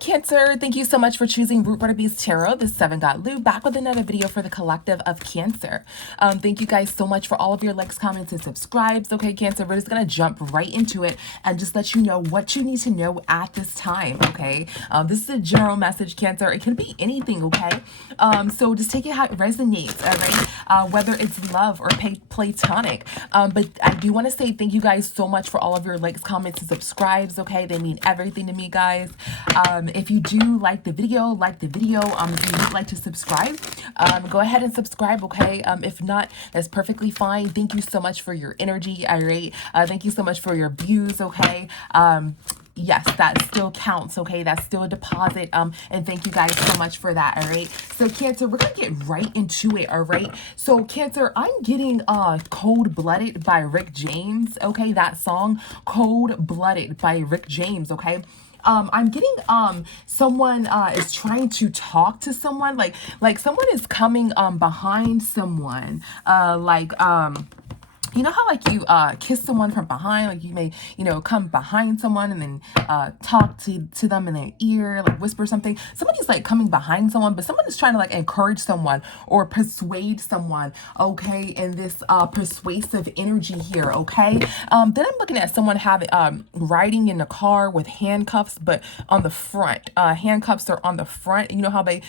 Cancer. Thank you so much for choosing Root Butter Beast Tarot. This is Seven Got Lou back with another video for the collective of Cancer. Thank you guys so much for all of your likes, comments, and subscribes. Okay, Cancer, we're just going to jump right into it and just let you know what you need to know at this time, okay? This is a general message, Cancer. It can be anything, okay? So just take it how it resonates, all right? Whether it's love or platonic. But I do want to say thank you guys so much for all of your likes, comments, and subscribes, okay? They mean everything to me, guys. If you do like the video, if you would like to subscribe, go ahead and subscribe, okay? If not, that's perfectly fine. Thank you so much for your energy, all right? Thank you so much for your views, okay? Yes, that still counts, okay? That's still a deposit, and thank you guys so much for that, all right? So, Cancer, we're gonna get right into it, all right? So, Cancer, I'm getting Cold-Blooded by Rick James, okay? That song, Cold-Blooded by Rick James, okay? I'm getting someone is trying to talk to someone, like someone is coming behind someone, you know how like you kiss someone from behind, like you may, you know, come behind someone and then talk to them in their ear, like whisper something. Somebody's like coming behind someone, but someone is trying to like encourage someone or persuade someone, okay, in this persuasive energy here, okay? Then I'm looking at someone having riding in a car with handcuffs, but on the front. Handcuffs are on the front. You know how they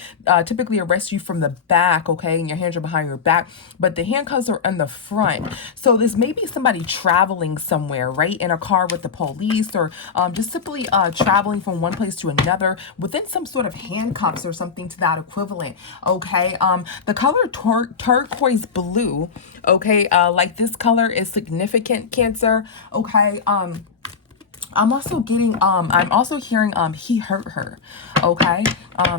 typically arrest you from the back, okay, and your hands are behind your back, but the handcuffs are in the front. So this may be somebody traveling somewhere, right, in a car with the police, or just simply traveling from one place to another within some sort of handcuffs or something to that equivalent, okay? The color turquoise blue, okay, like this color is significant, Cancer, okay? I'm also getting, I'm also hearing, he hurt her, okay?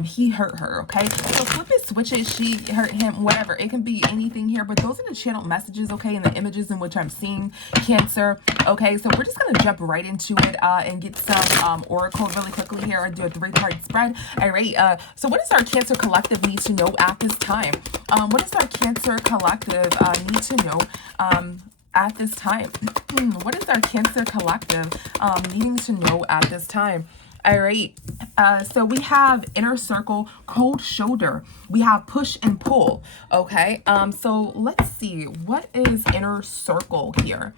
He hurt her, okay? So flip it, switch it, she hurt him, whatever. It can be anything here, but those are the channeled messages, okay, and the images in which I'm seeing, Cancer, okay? So we're just going to jump right into it and get some oracle really quickly here and do a 3-card spread. All right, so what does our Cancer collective need to know at this time? What does our Cancer collective need to know at this time? What is our Cancer collective needing to know at this time? All right, so we have inner circle, cold shoulder. We have push and pull, okay? So let's see, what is inner circle here?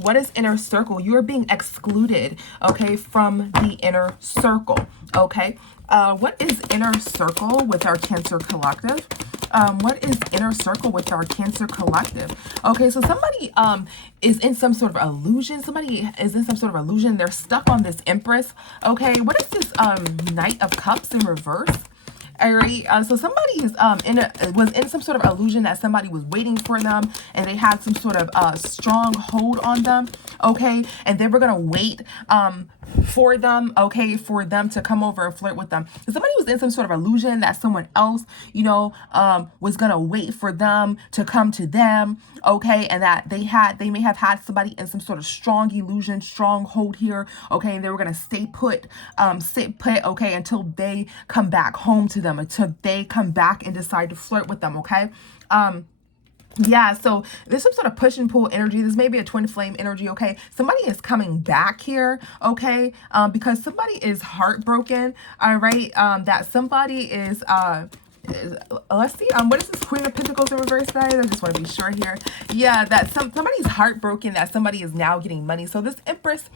What is inner circle? You are being excluded, okay, from the inner circle, okay? What is inner circle with our Cancer collective? What is inner circle with our Cancer collective? Okay, so somebody is in some sort of illusion. Somebody is in some sort of illusion. They're stuck on this Empress. Okay, what is this Knight of Cups in reverse? All right, so somebody is was in some sort of illusion that somebody was waiting for them, and they had some sort of strong hold on them, okay, and they were gonna wait for them, okay, for them to come over and flirt with them. So somebody was in some sort of illusion that someone else, you know, was gonna wait for them to come to them, okay, and that they may have had somebody in some sort of strong illusion, strong hold here, okay, and they were gonna sit put, okay, until they come back home to them, until they come back and decide to flirt with them, okay? Yeah, so there's some sort of push and pull energy. This may be a twin flame energy, okay? Somebody is coming back here, okay? Because somebody is heartbroken, all right? That somebody is, let's see, what is this Queen of Pentacles in reverse, guys? I just want to be sure here. Yeah, that somebody's heartbroken, that somebody is now getting money. So this Empress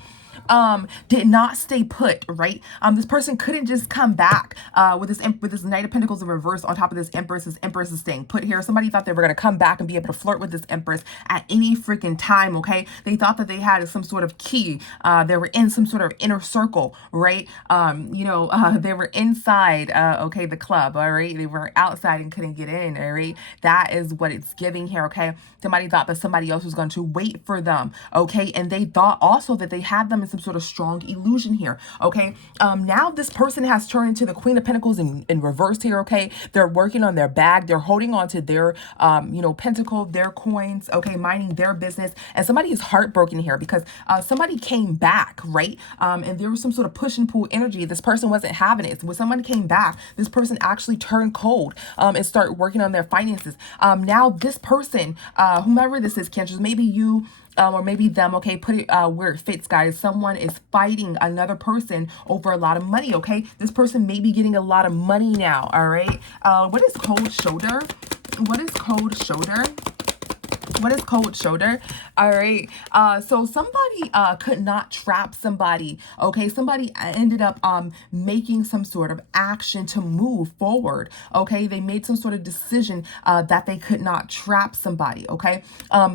did not stay put, right? This person couldn't just come back with this Knight of Pentacles in reverse on top of this Empress. This Empress is staying put here. Somebody thought they were going to come back and be able to flirt with this Empress at any freaking time, okay? They thought that they had some sort of key. They were in some sort of inner circle, right? You know, they were inside, okay, the club, all right? They were outside and couldn't get in, all right? That is what it's giving here, okay? Somebody thought that somebody else was going to wait for them, okay? And they thought also that they had them in some sort of strong illusion here, okay? Now this person has turned into the Queen of Pentacles in reverse here, okay? They're working on their bag. They're holding on to their, you know, pentacle, their coins, okay, minding their business. And somebody is heartbroken here because somebody came back, right? And there was some sort of push and pull energy. This person wasn't having it. So when someone came back, this person actually turned cold and started working on their finances. Now this person, whomever this is, Cancer, maybe you, or maybe them, okay? Put it where it fits, guys. Someone is fighting another person over a lot of money, okay? This person may be getting a lot of money now, all right? What is cold shoulder? What is cold shoulder? What is cold shoulder? All right. So somebody could not trap somebody. Okay. Somebody ended up making some sort of action to move forward. Okay. They made some sort of decision that they could not trap somebody. Okay.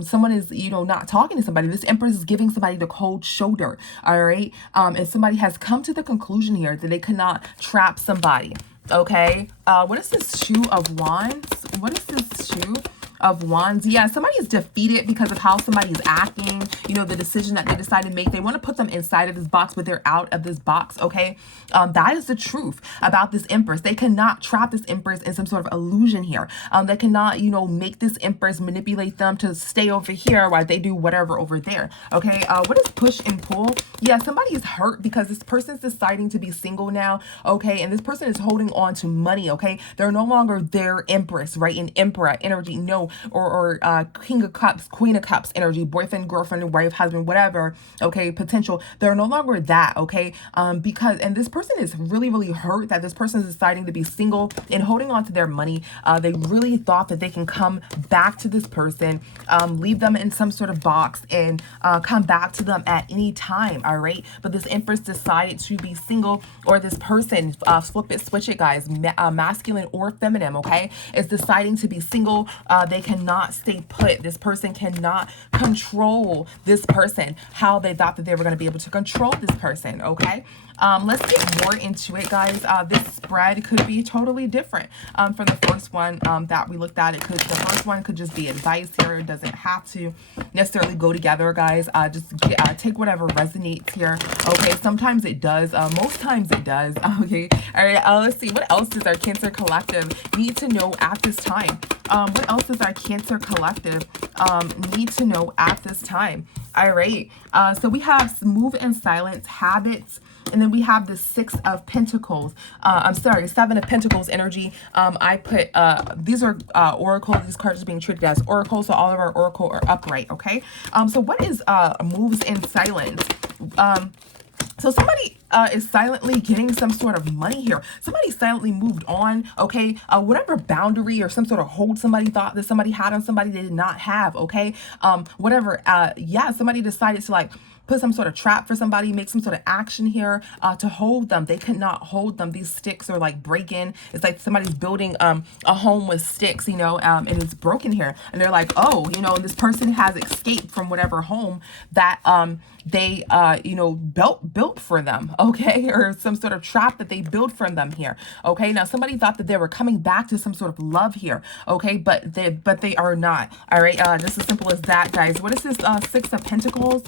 Someone is, not talking to somebody. This Empress is giving somebody the cold shoulder. All right. And somebody has come to the conclusion here that they could not trap somebody. Okay. What is this Two of Wands? What is this Two of Wands? Yeah, somebody is defeated because of how somebody is acting, the decision that they decided to make. They want to put them inside of this box, but they're out of this box, okay? That is the truth about this Empress. They cannot trap this Empress in some sort of illusion here. They cannot, make this Empress manipulate them to stay over here while they do whatever over there, okay? What is push and pull? Yeah, somebody is hurt because this person is deciding to be single now, okay? And this person is holding on to money, okay? They're no longer their Empress, right? In Emperor energy, no, or King of Cups, Queen of Cups energy, boyfriend, girlfriend, wife, husband, whatever, okay, potential. They're no longer that, okay? And this person is really, really hurt that this person is deciding to be single and holding on to their money. They really thought that they can come back to this person, leave them in some sort of box and come back to them at any time, all right? But this Empress decided to be single, or this person, flip it, switch it, guys, masculine or feminine, okay, is deciding to be single. They cannot stay put. This person cannot control this person how they thought that they were going to be able to control this person, okay? Let's get more into it, guys. This spread could be totally different for the first one that we looked at. The first one could just be advice here. It doesn't have to necessarily go together, guys. Just take whatever resonates here. Okay, sometimes it does. Most times it does. Okay, all right. Let's see. What else does our Cancer Collective need to know at this time? What else does our Cancer Collective need to know at this time? All right. So we have move in silence, habits. And then we have the Six of Pentacles. Seven of Pentacles energy. I put, these are Oracle. These cards are being treated as Oracle. So all of our Oracle are upright, okay? So what is moves in silence? So somebody is silently getting some sort of money here. Somebody silently moved on, okay? Whatever boundary or some sort of hold somebody thought that somebody had on somebody they did not have, okay? Somebody decided to put some sort of trap for somebody, make some sort of action here to hold them. They could not hold them. These sticks are breaking. It's like somebody's building a home with sticks, and it's broken here. And they're like, oh, this person has escaped from whatever home that they built for them, okay, or some sort of trap that they built for them here, okay? Now somebody thought that they were coming back to some sort of love here, okay, but they are not. All right, just as simple as that, guys. What is this Six of Pentacles?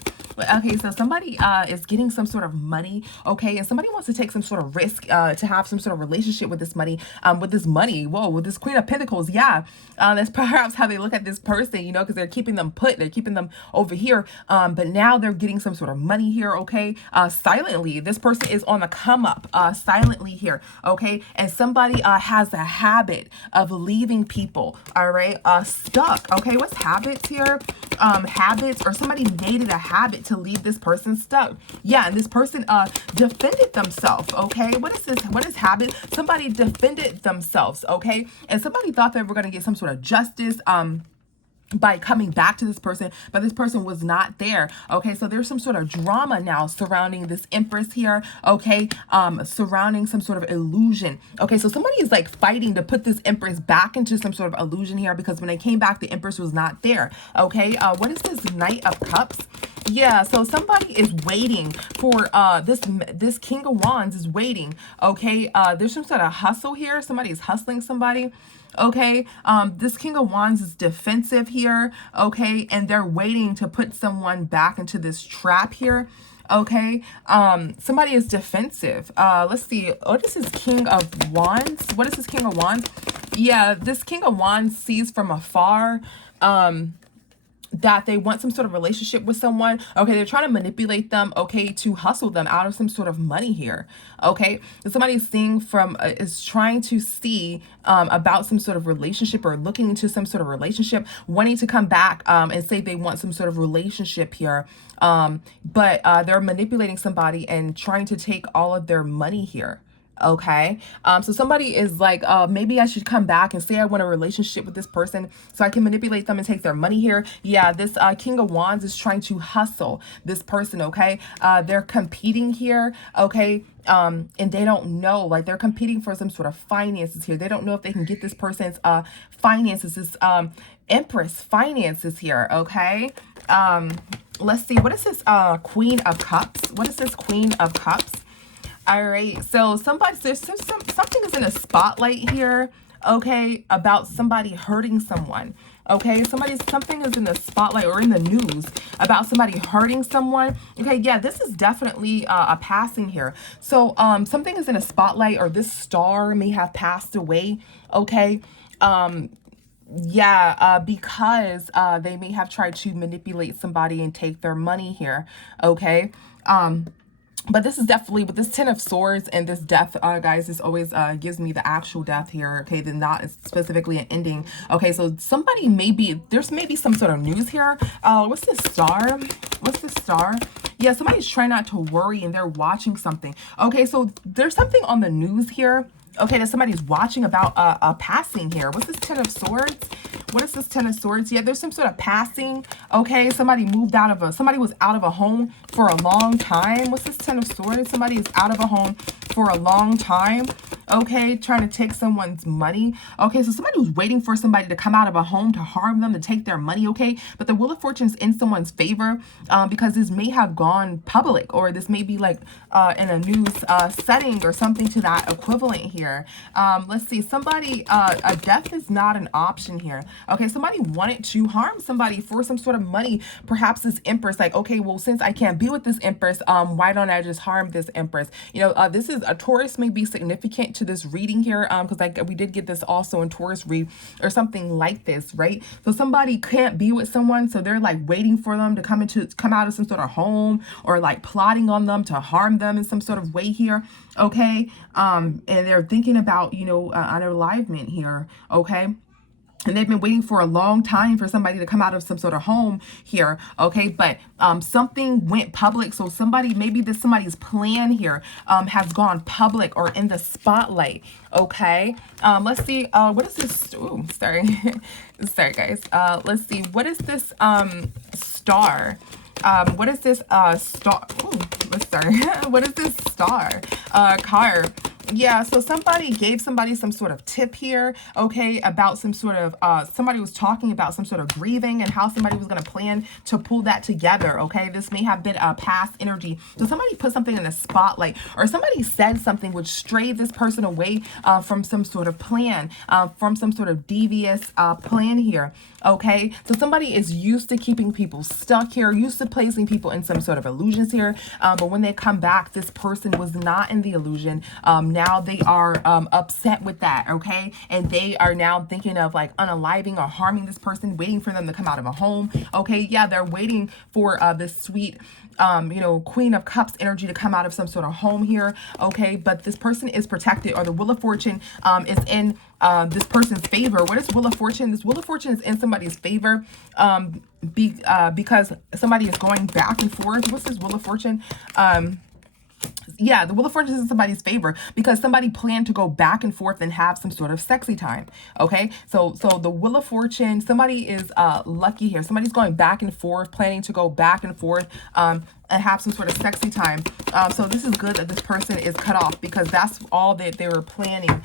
Okay, so somebody is getting some sort of money, okay, and somebody wants to take some sort of risk to have some sort of relationship with this money, with this Queen of Pentacles. Yeah, that's perhaps how they look at this person, because they're keeping them they're keeping them over here, but now they're getting some sort of money here, okay? Silently, this person is on the come up, silently here, okay? And somebody has a habit of leaving people, all right? Stuck, okay? What's habits here? Habits, or somebody made it a habit to leave this person stuck. Yeah, and this person defended themselves, okay? What is this? What is habit? Somebody defended themselves, okay? And somebody thought they were going to get some sort of justice, by coming back to this person, but this person was not there, okay? So there's some sort of drama now surrounding this Empress here, okay? Surrounding some sort of illusion, okay? So somebody is fighting to put this Empress back into some sort of illusion here, because when they came back, the Empress was not there, okay? What is this Knight of Cups? Yeah, so somebody is waiting for this King of Wands is waiting, okay? There's some sort of hustle here. Somebody is hustling somebody, okay? This King of Wands is defensive here, okay? And they're waiting to put someone back into this trap here, okay? Somebody is defensive. Let's see. Oh, this is King of Wands. What is this King of Wands? Yeah, this King of Wands sees from afar. that they want some sort of relationship with someone. Okay, they're trying to manipulate them, okay, to hustle them out of some sort of money here. Okay, and somebody is seeing from is trying to see about some sort of relationship, or looking into some sort of relationship, wanting to come back and say they want some sort of relationship here. But they're manipulating somebody and trying to take all of their money here. Okay. So somebody is like, maybe I should come back and say I want a relationship with this person so I can manipulate them and take their money here. Yeah, this King of Wands is trying to hustle this person. Okay. They're competing here. Okay. And they don't know, like, they're competing for some sort of finances here. They don't know if they can get this person's finances, this Empress finances here. Okay. Let's see, what is this Queen of Cups? What is this Queen of Cups? All right, so there's something is in a spotlight here, okay, about somebody hurting someone. Okay, something is in the spotlight or in the news about somebody hurting someone. Okay, yeah, this is definitely a passing here. So something is in a spotlight, or this star may have passed away. Okay, yeah, because they may have tried to manipulate somebody and take their money here. Okay. But this is definitely, with this Ten of Swords and this death, guys, this always gives me the actual death here, okay, then not specifically an ending. Okay, so somebody there's maybe some sort of news here. What's this star? What's this star? Yeah, somebody's trying not to worry and they're watching something. Okay, so there's something on the news here. Okay, that somebody's watching about a passing here. What's this Ten of Swords? What is this Ten of Swords? Yeah, there's some sort of passing. Okay, somebody was out of a home for a long time. What's this Ten of Swords? Somebody is out of a home for a long time. Okay, trying to take someone's money. Okay, so somebody was waiting for somebody to come out of a home to harm them, to take their money. Okay, but the Wheel of Fortune is in someone's favor because this may have gone public, or this may be like in a news setting or something to that equivalent here. Let's see, a death is not an option here. Okay, somebody wanted to harm somebody for some sort of money. Perhaps this Empress, like, okay, well, since I can't be with this Empress, why don't I just harm this Empress? You know, this is a Taurus may be significant to this reading here, because we did get this also in Taurus read or something like this, right? So somebody can't be with someone, so they're like waiting for them to come out of some sort of home, or like plotting on them to harm them in some sort of way here. Okay, and they're thinking about, you know, an alignment here. Okay. And they've been waiting for a long time for somebody to come out of some sort of home here. Okay, but something went public. So somebody's plan here has gone public or in the spotlight. Okay, let's see. What is this? Ooh, sorry. Sorry, guys. Let's see. What is this star? What is this star? Ooh, sorry. What is this star card? Yeah, so somebody gave somebody some sort of tip here, okay, about some sort of, somebody was talking about some sort of grieving and how somebody was going to plan to pull that together, okay? This may have been a past energy. So somebody put something in the spotlight, or somebody said something which strayed this person away from some sort of plan, from some sort of devious plan here, okay? So somebody is used to keeping people stuck here, used to placing people in some sort of illusions here, but when they come back, this person was not in the illusion. Now they are upset with that, okay? And they are now thinking of like unaliving or harming this person, waiting for them to come out of a home, okay? Yeah, they're waiting for this sweet, you know, Queen of Cups energy to come out of some sort of home here, okay? But this person is protected, or the Wheel of Fortune is in this person's favor. What is Wheel of Fortune? This Wheel of Fortune is in somebody's favor because somebody is going back and forth. What's this Wheel of Fortune? Yeah, the Wheel of Fortune is in somebody's favor because somebody planned to go back and forth and have some sort of sexy time. Okay, so the Wheel of Fortune, somebody is lucky here. Somebody's going back and forth, planning to go back and forth and have some sort of sexy time. So this is good that this person is cut off, because that's all that they were planning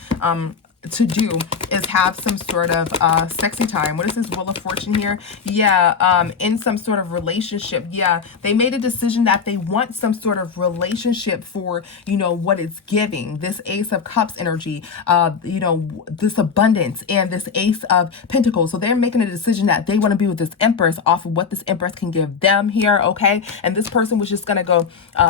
to do, is have some sort of sexy time. What is this Wheel of Fortune here? Yeah, in some sort of relationship. Yeah, they made a decision that they want some sort of relationship for, you know, what it's giving. This Ace of Cups energy, you know, this abundance, and this Ace of Pentacles. So they're making a decision that they want to be with this Empress off of what this Empress can give them here, okay? And this person was just going to go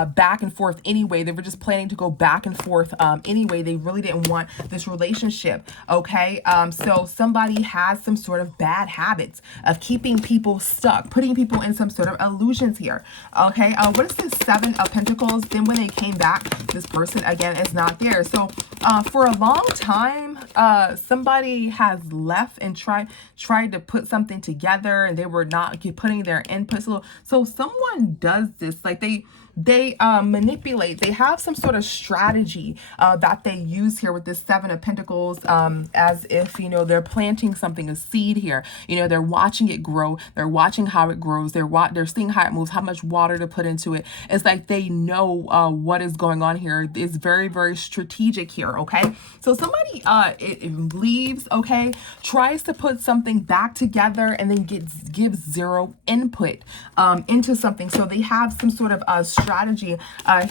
back and forth anyway. They were just planning to go back and forth anyway. They really didn't want this relationship, okay? okay? So somebody has some sort of bad habits of keeping people stuck, putting people in some sort of illusions here, okay? What is this Seven of Pentacles? Then when they came back, this person again is not there. So for a long time, somebody has left and tried to put something together, and they were not putting their input. So someone does this, like they manipulate. They have some sort of strategy that they use here with this Seven of Pentacles, as if, you know, they're planting something, a seed here. You know, they're watching it grow. They're watching how it grows. They're seeing how it moves, how much water to put into it. It's like they know what is going on here. It's very, very strategic here, okay? So somebody it leaves, okay, tries to put something back together and then gives zero input into something. So they have some sort of strategy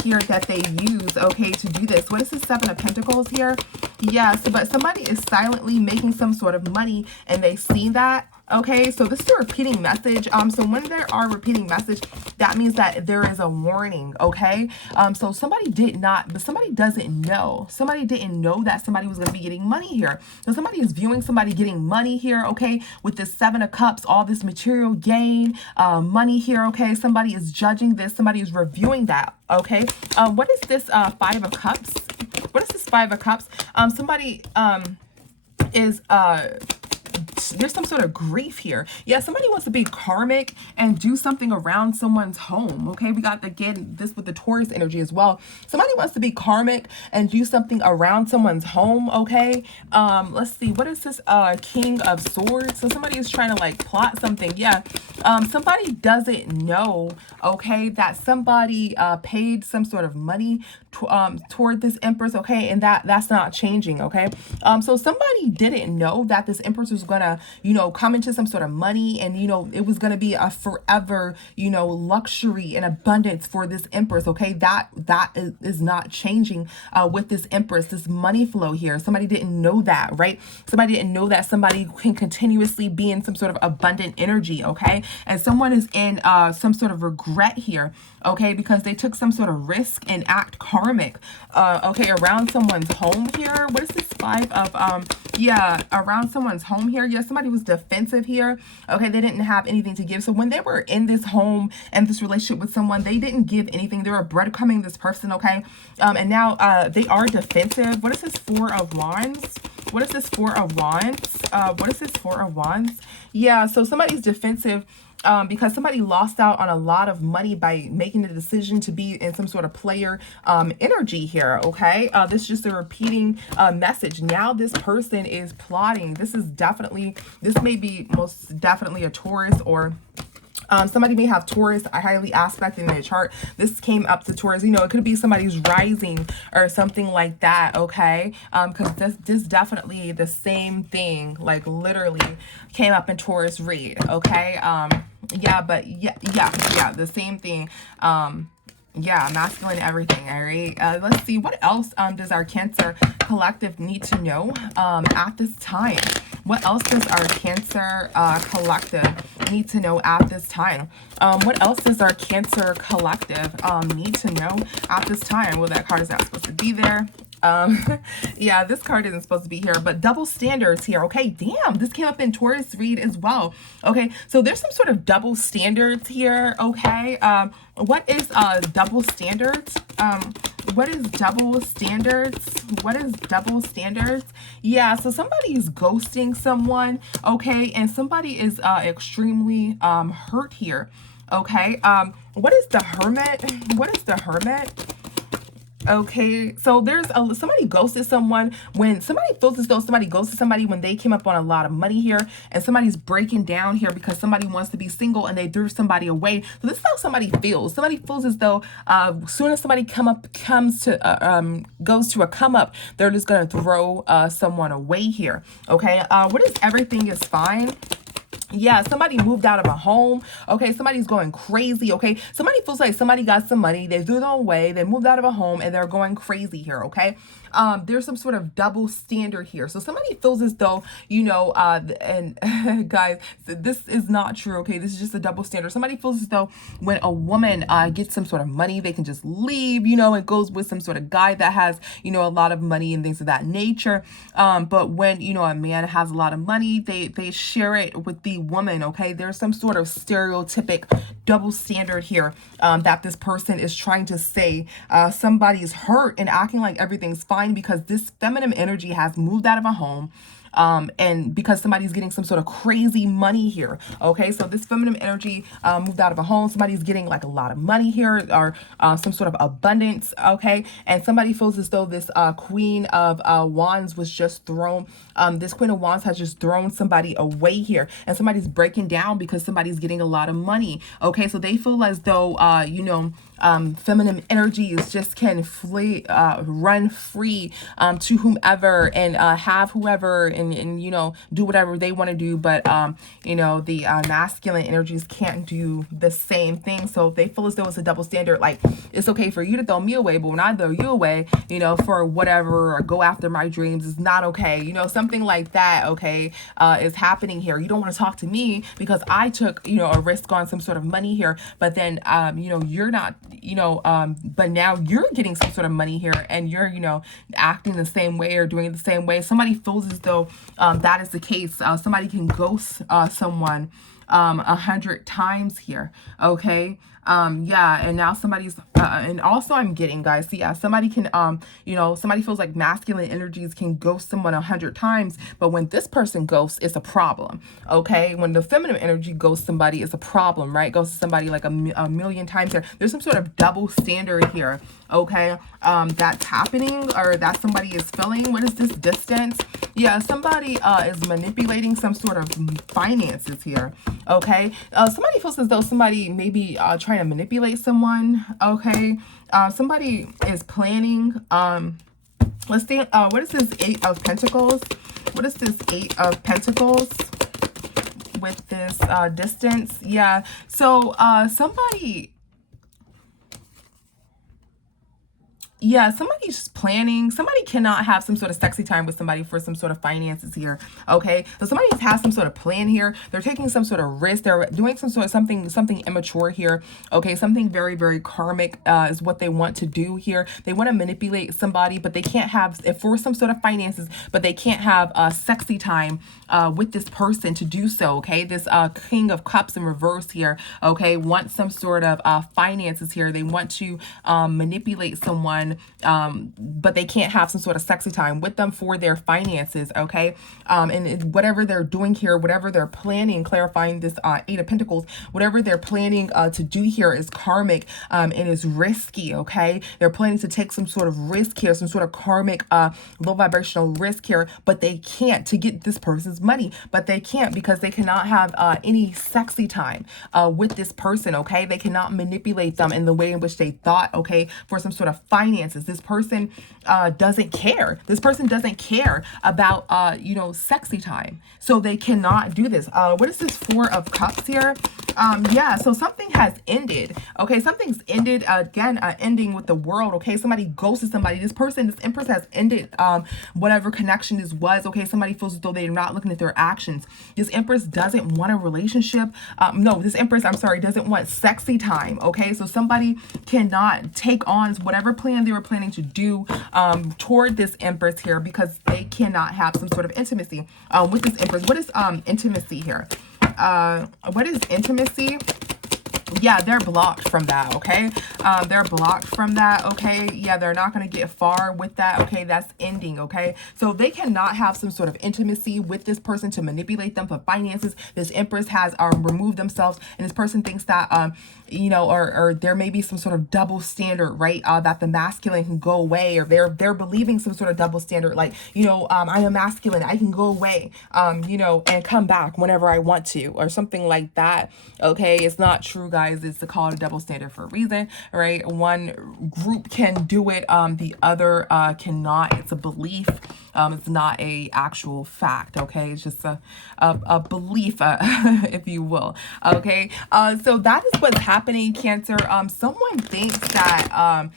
here that they use, okay, to do this. What is the Seven of Pentacles here? Yes, but somebody is silently making some sort of money and they see that. Okay, so this is a repeating message. So when there are repeating message, that means that there is a warning, okay? So somebody did not, but somebody doesn't know. Somebody didn't know that somebody was going to be getting money here. So somebody is viewing somebody getting money here, okay? With this Seven of Cups, all this material gain, money here, okay? Somebody is judging this. Somebody is reviewing that, okay? What is this Five of Cups? What is this Five of Cups? Somebody is there's some sort of grief here. Yeah, somebody wants to be karmic and do something around someone's home. Okay, we got again this with the Taurus energy as well. Somebody wants to be karmic and do something around someone's home. Okay, let's see, what is this King of Swords? So somebody is trying to like plot something. Yeah, somebody doesn't know, okay, that somebody paid some sort of money toward this Empress, okay, and that's not changing, okay. So somebody didn't know that this Empress was gonna, you know, come into some sort of money, and you know, it was gonna be a forever, you know, luxury and abundance for this Empress, okay. That is not changing with this Empress, this money flow here. Somebody didn't know that, right? Somebody didn't know that somebody can continuously be in some sort of abundant energy, okay. And someone is in some sort of regret here, okay, because they took some sort of risk and act karmic, okay, around someone's home here. What is this Five of, yeah, around someone's home here. Yeah, somebody was defensive here, okay, they didn't have anything to give. So when they were in this home and this relationship with someone, they didn't give anything. They were breadcrumbing this person, okay, and now they are defensive. What is this Four of Wands? What is this Four of Wands? What is this Four of Wands? Yeah, so somebody's defensive because somebody lost out on a lot of money by making the decision to be in some sort of player energy here, okay? This is just a repeating message. Now this person is plotting. This may be most definitely a Taurus, or somebody may have Taurus highly aspect in their chart. This came up to Taurus. You know, it could be somebody's rising or something like that, okay? Because this definitely the same thing, like literally came up in Taurus read, okay? Yeah, but yeah, the same thing. Yeah, masculine everything, all right? Let's see, what else does our Cancer collective need to know at this time? What else does our Cancer collective need to know at this time? What else does our Cancer collective need to know at this time? Well, that card is not supposed to be there. Yeah, this card isn't supposed to be here, but double standards here. Okay, damn, this came up in Taurus read as well. Okay, so there's some sort of double standards here. Okay, what is double standards? What is double standards? What is double standards? Yeah, so somebody's ghosting someone, okay, and somebody is extremely hurt here. Okay, what is the Hermit? What is the Hermit? Okay, so there's somebody ghosted someone. When somebody feels as though somebody ghosted somebody when they came up on a lot of money here, and somebody's breaking down here because somebody wants to be single and they threw somebody away. So this is how somebody feels. Somebody feels as though as soon as somebody goes to a come up, they're just gonna throw someone away here. Okay, what is everything is fine? Yeah, somebody moved out of a home. Okay, somebody's going crazy. Okay, somebody feels like somebody got some money, they threw them away, they moved out of a home, and they're going crazy here. Okay, there's some sort of double standard here. So somebody feels as though, and guys, this is not true. Okay, this is just a double standard. Somebody feels as though when a woman gets some sort of money, they can just leave. It goes with some sort of guy that has a lot of money and things of that nature. But when a man has a lot of money, they share it with the woman. Okay, there's some sort of stereotypic double standard here that this person is trying to say. Somebody's hurt and acting like everything's fine because this feminine energy has moved out of a home. And because somebody's getting some sort of crazy money here. Okay, so this feminine energy moved out of a home. Somebody's getting like a lot of money here, or some sort of abundance. Okay, and somebody feels as though this Queen of Wands was just thrown. This Queen of Wands has just thrown somebody away here, and somebody's breaking down because somebody's getting a lot of money. Okay, so they feel as though feminine energies just can run free to whomever and have whoever and do whatever they want to do, but the masculine energies can't do the same thing. So they feel as though it's a double standard. Like, it's okay for you to throw me away, but when I throw you away for whatever, or go after my dreams, is not okay. Something like that. Okay, is happening here. You don't want to talk to me because I took a risk on some sort of money here, but then you're not, but now you're getting some sort of money here, and you're acting the same way or doing it the same way. Somebody feels as though that is the case. Somebody can ghost someone 100 times here. Okay, yeah, and now somebody's and also I'm getting, guys, see, somebody can somebody feels like masculine energies can ghost someone 100 times, but when this person ghosts, it's a problem. Okay, when the feminine energy ghosts somebody, it's a problem, right? Ghosts somebody like a million times here. There's some sort of double standard here. Okay, that's happening, or that somebody is feeling. What is this distance? Yeah, somebody is manipulating some sort of finances here. Okay, somebody feels as though somebody may be trying to manipulate someone. Okay, somebody is planning. Let's see. What is this Eight of Pentacles? What is this Eight of Pentacles with this distance? Yeah, so somebody. Yeah, somebody's just planning. Somebody cannot have some sort of sexy time with somebody for some sort of finances here. Okay, so somebody has some sort of plan here. They're taking some sort of risk. They're doing some sort of something immature here. Okay, something very, very karmic is what they want to do here. They want to manipulate somebody, but they can't have for some sort of finances, but they can't have sexy time with this person to do so. Okay, this King of Cups in reverse here. Okay, wants some sort of finances here. They want to manipulate someone, but they can't have some sort of sexy time with them for their finances. Okay, and whatever they're doing here, whatever they're planning, clarifying this Eight of Pentacles, whatever they're planning to do here is karmic and is risky. Okay, they're planning to take some sort of risk here, some sort of karmic low vibrational risk here, but they can't, to get this person's money, but they can't because they cannot have any sexy time with this person. Okay, they cannot manipulate them in the way in which they thought. Okay, for some sort of finances. This person doesn't care. This person doesn't care about sexy time, so they cannot do this. What is this Four of Cups here? Yeah, so something has ended. Okay, something's ended. Again, ending with the World. Okay, somebody ghosted somebody. This Empress has ended whatever connection this was. Okay, somebody feels as though they're not looking at their actions. This Empress doesn't want a relationship. No, this Empress, I'm sorry, doesn't want sexy time. Okay, so somebody cannot take on whatever plan they were planning to do toward this Empress here, because they cannot have some sort of intimacy with this Empress. What is intimacy here? What is intimacy? Yeah, they're blocked from that. Okay, they're blocked from that. Okay, yeah, they're not going to get far with that. Okay, that's ending. Okay, so they cannot have some sort of intimacy with this person to manipulate them for finances. This Empress has removed themselves, and this person thinks that or there may be some sort of double standard, right? That the masculine can go away, or they're believing some sort of double standard, like I'm a masculine, I can go away, and come back whenever I want to, or something like that. Okay, it's not true, guys. guys, it's called a double standard for a reason, right? One group can do it, the other cannot. It's a belief. It's not a actual fact, okay? It's just a belief, if you will, okay? So that is what's happening, Cancer. Someone thinks that,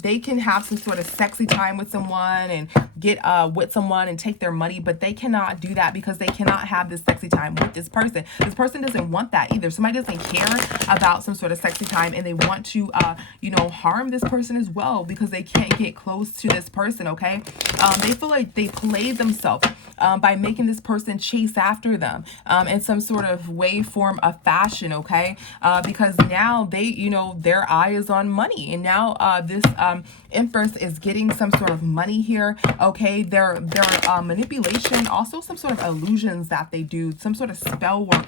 they can have some sort of sexy time with someone and get with someone and take their money, but they cannot do that because they cannot have this sexy time with this person. This person doesn't want that either. Somebody doesn't care about some sort of sexy time, and they want to, harm this person as well because they can't get close to this person, okay? They feel like they played themselves by making this person chase after them in some sort of way, form of fashion, okay? Because now they, their eye is on money, and now this Empress is getting some sort of money here, okay? Their manipulation, also some sort of illusions that they do, some sort of spell work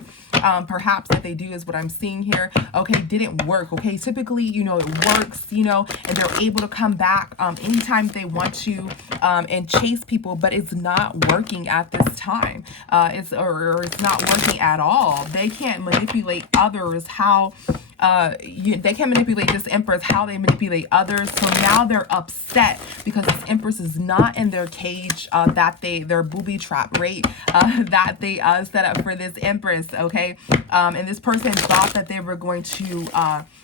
perhaps that they do is what I'm seeing here, okay, didn't work, okay? Typically, it works, and they're able to come back anytime they want to and chase people, but it's not working at this time. It's not working at all. They can't manipulate others how they can manipulate this Empress how they manipulate others. So now they're upset because this Empress is not in their cage that their booby trap, right? That they set up for this Empress, okay? And this person thought that they were going to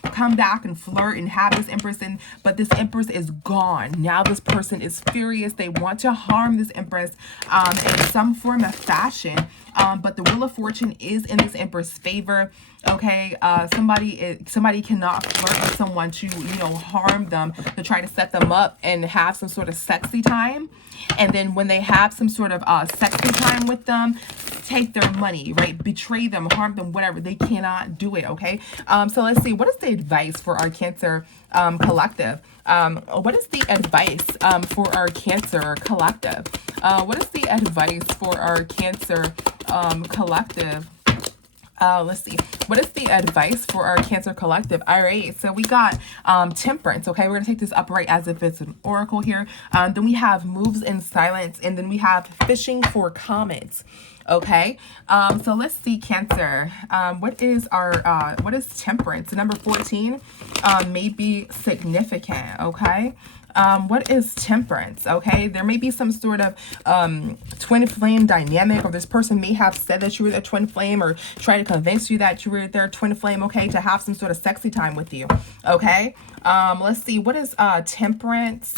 come back and flirt and have this Empress in, but this Empress is gone. Now this person is furious. They want to harm this Empress in some form of fashion. But the Wheel of Fortune is in this Empress' favor. Okay, somebody cannot flirt with someone to, harm them, to try to set them up and have some sort of sexy time. And then when they have some sort of sexy time with them, take their money, right? Betray them, harm them, whatever. They cannot do it, okay? So let's see. What is the advice for our Cancer collective? What is the advice for our Cancer collective? What is the advice for our Cancer collective? Let's see. What is the advice for our Cancer collective? All right. So we got Temperance. Okay. We're going to take this upright as if it's an oracle here. Then we have Moves in Silence. And then we have Fishing for Comments. Okay. So let's see, Cancer. What is Temperance? Number 14 may be significant. Okay. What is Temperance? Okay, there may be some sort of twin flame dynamic, or this person may have said that you were their twin flame or try to convince you that you were their twin flame, okay, to have some sort of sexy time with you. Okay, let's see, what is Temperance?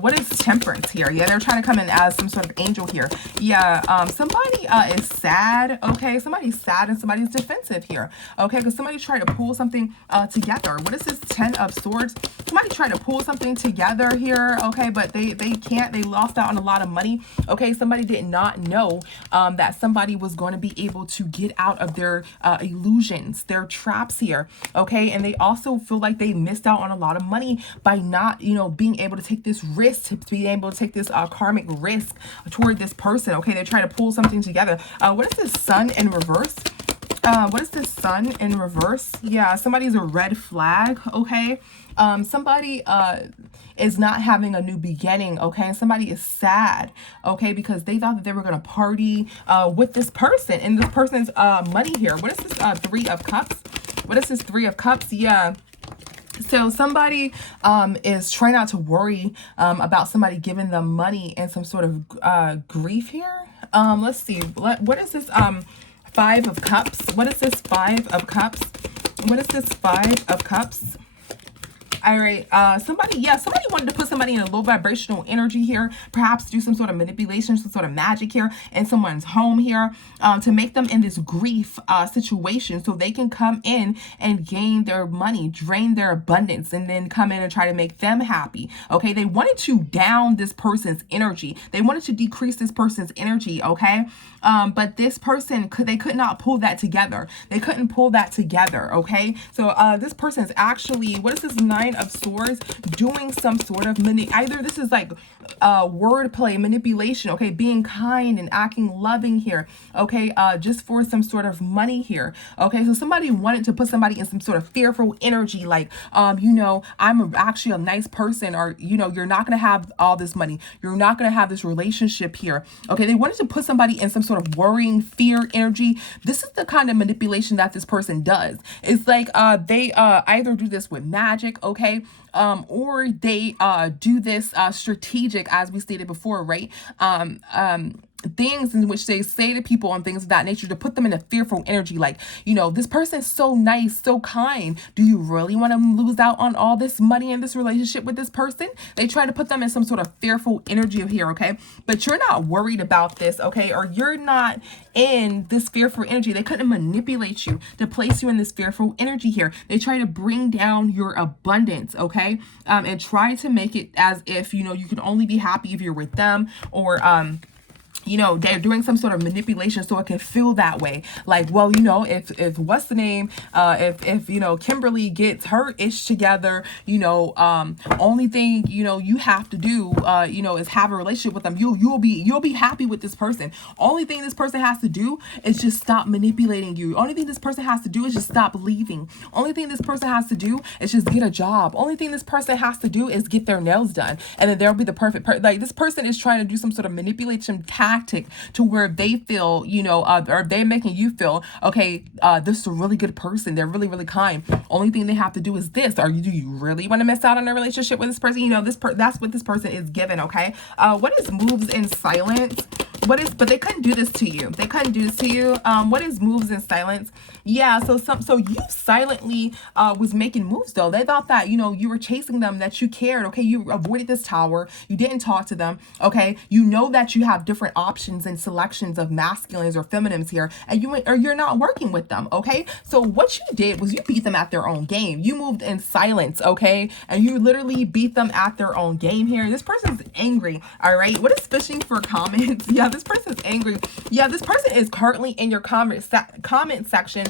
What is Temperance here? Yeah, they're trying to come in as some sort of angel here. Yeah, somebody is sad, okay? Somebody's sad and somebody's defensive here, okay? Because somebody tried to pull something together. What is this 10 of Swords? Somebody tried to pull something together here, okay? But they can't. They lost out on a lot of money, okay? Somebody did not know that somebody was going to be able to get out of their illusions, their traps here, okay? And they also feel like they missed out on a lot of money by not, being able to take this risk, to be able to take this karmic risk toward this person, okay? They're trying to pull something together. What is this Sun in reverse? What is this Sun in reverse? Yeah, somebody's a red flag, okay? Somebody is not having a new beginning, okay? Somebody is sad, okay? Because they thought that they were going to party with this person and this person's money here. What is this 3 of Cups? What is this 3 of Cups? Yeah. So somebody is trying not to worry about somebody giving them money and some sort of grief here. Let's see. What is this 5 of Cups? What is this 5 of Cups? What is this 5 of Cups? All right, somebody wanted to put somebody in a low vibrational energy here, perhaps do some sort of manipulation, some sort of magic here in someone's home here, to make them in this grief situation so they can come in and gain their money, drain their abundance, and then come in and try to make them happy. Okay, they wanted to down this person's energy. They wanted to decrease this person's energy, okay? But this person, they could not pull that together. They couldn't pull that together, okay? So this person is actually, what is this 9 Nine of Swords, doing some sort of either this is like wordplay, manipulation, okay, being kind and acting loving here, okay, just for some sort of money here, okay. So somebody wanted to put somebody in some sort of fearful energy, like, you know, actually a nice person, or, you know, you're not going to have all this money, you're not going to have this relationship here, okay. They wanted to put somebody in some sort of worrying fear energy. This is the kind of manipulation that this person does. It's like they either do this with magic, okay, or they do this strategic, as we stated before, right? Things in which they say to people and things of that nature to put them in a fearful energy, like, you know, this person's so nice, so kind, do you really want to lose out on all this money in this relationship with this person? They try to put them in some sort of fearful energy here, okay, but you're not worried about this, okay, or you're not in this fearful energy. They couldn't manipulate you to place you in this fearful energy here. They try to bring down your abundance, okay, and try to make it as if, you know, you can only be happy if you're with them, or you know, they're doing some sort of manipulation so it can feel that way. Like, well, you know, if what's the name, if you know, Kimberly gets her ish together, you know, only thing, you know, you have to do, you know, is have a relationship with them. You'll be happy with this person. Only thing this person has to do is just stop manipulating you. Only thing this person has to do is just stop leaving. Only thing this person has to do is just get a job. Only thing this person has to do is get their nails done, and then they'll be the perfect person. Like, this person is trying to do some sort of manipulation tactic to where they feel, you know, or they're making you feel, okay, this is a really good person, they're really, really kind. Only thing they have to do is this. Do you really want to miss out on a relationship with this person? You know, that's what this person is given, okay. What is moves in silence? But they couldn't do this to you. They couldn't do this to you. What is moves in silence? Yeah, so you silently was making moves, though. They thought that, you know, you were chasing them, that you cared, okay? You avoided this tower. You didn't talk to them, okay? You know that you have different options and selections of masculines or feminines here, and you're not working with them, okay? So what you did was you beat them at their own game. You moved in silence, okay? And you literally beat them at their own game here. This person's angry, all right? What is fishing for comments? Yeah, this person's angry. Yeah, this person is currently in your comment section,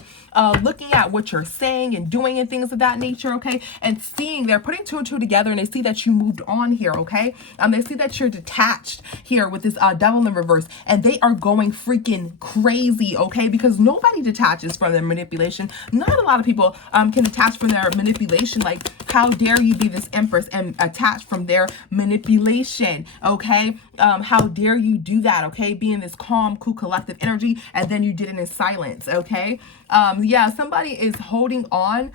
looking at what you're saying and doing and things of that nature, okay? And seeing, they're putting two and two together, and they see that you moved on here, okay? They see that you're detached here with this devil in reverse, and they are going freaking crazy, okay? Because nobody detaches from their manipulation. Not a lot of people can detach from their manipulation. Like, how dare you be this empress and attach from their manipulation, okay? How dare you do that, okay? Be in this calm, cool, collective energy, and then you did it in silence, okay? Yeah, somebody is holding on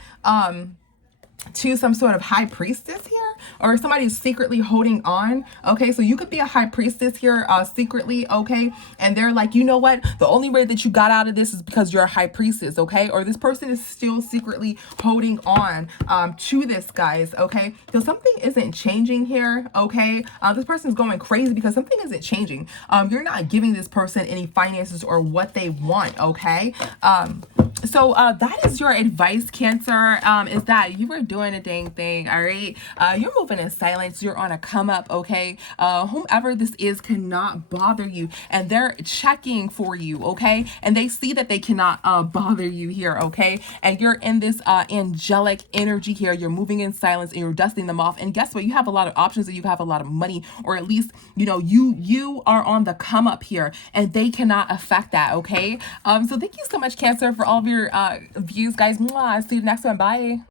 to some sort of high priestess here, or somebody's secretly holding on, okay? So you could be a high priestess here secretly, okay? And they're like, you know what, the only way that you got out of this is because you're a high priestess, okay? Or this person is still secretly holding on to this, guys, okay? So something isn't changing here, okay? This person's going crazy because something isn't changing. You're not giving this person any finances or what they want, okay? So that is your advice, Cancer, is that you were doing a dang thing, all right? You're moving in silence. You're on a come up, okay? Whomever this is cannot bother you, and they're checking for you, okay? And they see that they cannot bother you here, okay? And you're in this angelic energy here. You're moving in silence, and you're dusting them off. And guess what? You have a lot of options, and you have a lot of money, or at least, you know, you are on the come up here, and they cannot affect that, okay? So thank you so much, Cancer, for all of your views, guys. Mwah. See you next one. Bye.